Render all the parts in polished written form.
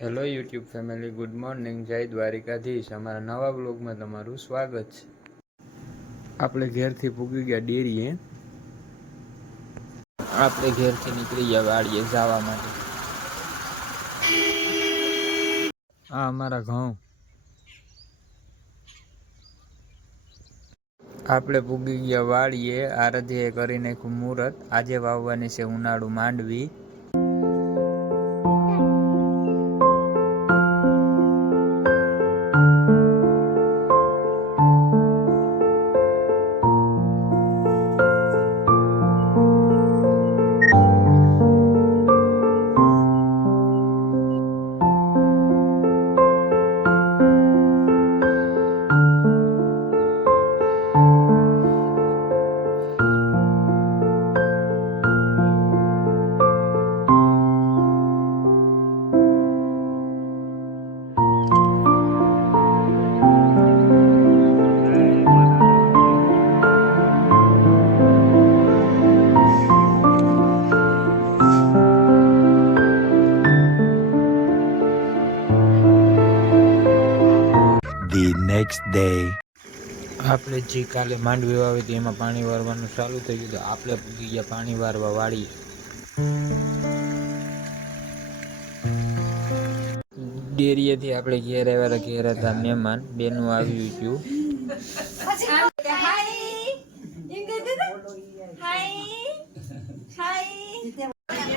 Hello YouTube family, good morning, જય દ્વારિકાધીશ. અમારા નવા બ્લોગમાં તમારું સ્વાગત છે. આપણે ઘેરથી પૂગી ગયા ડેરીએ. આપણે ઘેરથી નીકળી ગયા વાડીએ જવા માટે. આ અમારા ઘઉં. આપણે પૂગી ગયા વાડીએ. આરાધ્યએ કરી નાખ્યું મુહૂર્ત. આજે વાવવાની છે ઉનાળુ માંડવી. The next day. આપણે જે કાલે માંડવી વાવી હતી એમાં પાણી વારવાનું ચાલુ થઈ ગયું. તો આપણે પૂગી ગયા પાણી વારવા વાળીએ. ડેરીએથી આપણે ઘેર આવ્યા હતા. ઘેર હતા મહેમાન, બેનું આવ્યું હતું.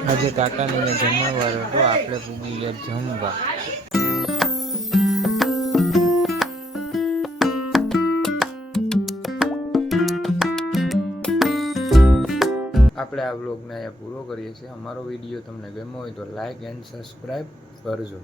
આજે કાકાને જમણવાર હતો. આપણે પૂગી ગયા જમવા. આપણે આ વ્લોગને અહીંયા પૂરો કરીએ છીએ. અમારો વિડીયો તમને ગમ્યો હોય તો લાઈક એન્ડ સબસ્ક્રાઈબ કરજો.